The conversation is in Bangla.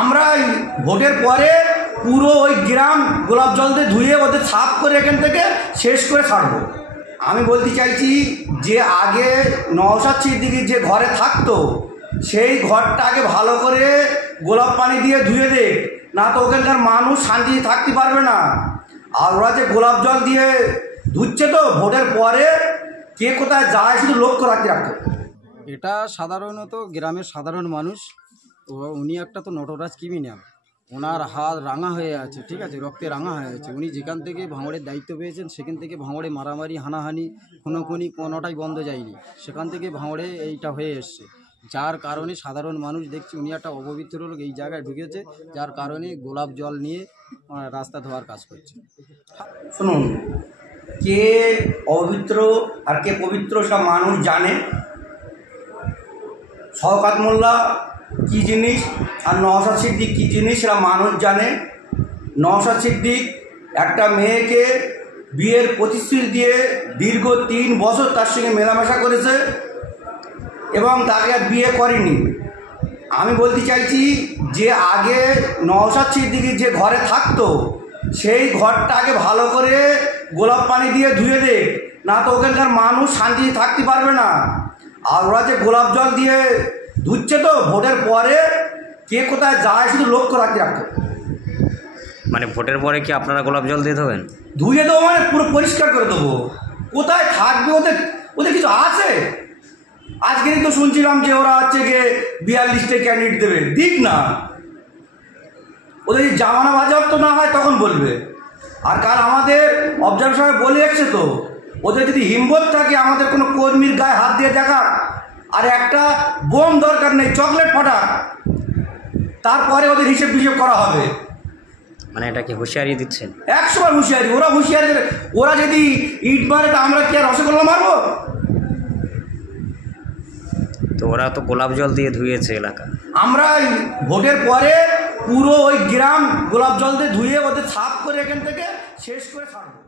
আমরা ভোটের পরে পুরো ওই গ্রাম গোলাপ জল দিয়ে ধুয়ে ওদের সাফ করে এখান থেকে শেষ করে ছাড়বো। আমি বলতে চাইছি যে আগে নওশাদ সিদ্দিকী যে ঘরে থাকতো সেই ঘরটা আগে ভালো করে গোলাপ পানি দিয়ে ধুয়ে দে, না তো ওখানকার মানুষ শান্তিতে থাকতে পারবে না। আর ওরা যে গোলাপ জল দিয়ে ধুচ্ছে তো ভোটের পরে কে কোথায় যায় শুধু লক্ষ্য রাখতে রাখতে। এটা সাধারণত গ্রামের সাধারণ মানুষ, উনি একটা তো নটরাজ ক্রিমিনাল, ওনার হাত রাঙা হয়ে আছে, ঠিক আছে, রক্তে রাঙা হয়ে আছে। উনি যেখান থেকে ভাঙড়ের দায়িত্ব পেয়েছেন সেখান থেকে ভাঙড়ে মারামারি হানাহানি খুনোখুনি কোনোটাই বন্ধ যায়নি, সেখান থেকে ভাঙড়ে এইটা হয়ে এসছে। যার কারণে সাধারণ মানুষ দেখছি উনি একটা অপবিত্র লোক এই জায়গায় ঢুকেছে, যার কারণে গোলাপ জল নিয়ে রাস্তা ধোয়ার কাজ করছে। শুনুন, কে অপবিত্র আর কে পবিত্র সব মানুষ জানে। শওকত মোল্লা কী জিনিস আর নওশাদ সিদ্দিক কী জিনিস সেটা মানুষ জানে। নওশাদ সিদ্দিক একটা মেয়েকে বিয়ের প্রতিশ্রুতি দিয়ে দীর্ঘ 3 বছর তার সঙ্গে মেলামেশা করেছে এবং তাকে আর বিয়ে করেনি। আমি বলতে চাইছি যে আগে নওশাদ সিদ্দিকী যে ঘরে থাকতো সেই ঘরটা আগে ভালো করে গোলাপ পানি দিয়ে ধুয়ে দে, না তো ওখানকার মানুষ শান্তিতে থাকতে পারবে না। আর ওরা যে গোলাপ জল দিয়ে ধুচ্ছে তো ভোটের পরে কে কোথায় যায় শুধু লক্ষ্য রাখতে রাখতে। মানে ভোটের পরে কি আপনারা গোলাপ জল দিয়ে দেবেন? ধুয়ে দেবো মানে পুরো পরিষ্কার করে দেবো। কোথায় থাকবে ওদের ওদের কিছু আছে? আজকেরই তো শুনছিলাম যে ওরা হচ্ছে গিয়ে 42টে ক্যান্ডিডেট দেবে, দিক না। ওদের যদি জামানা বাজেয়াপ্ত না হয় তখন বলবে। আর কাল আমাদের অবজারভার সাহেব বলে এসছে তো, ওদের যদি হিম্মত থাকে আমাদের কোনো কর্মীর গায়ে হাত দিয়ে দেখা, আর একটা বোম দরকার নেই, চকলেট ফাটা, তারপরে ওদের হিসেব বিসেব করা হবে। মানে এটা কি হুঁশিয়ারি দিচ্ছেন? 100বার হুঁশিয়ারি। ওরা হুঁশিয়ারি দেবে। ওরা যদি ইট মারে তা আমরা কি আর রসগোল্লা মারবো? তো ওরা তো গোলাপ জল দিয়ে ধুয়েছে এলাকা। আমরা ভোটের পরে পুরো ওই গ্রাম গোলাপ জল দিয়ে ধুয়ে ওদের সাফ করে এখান থেকে শেষ করে ছাড়বো।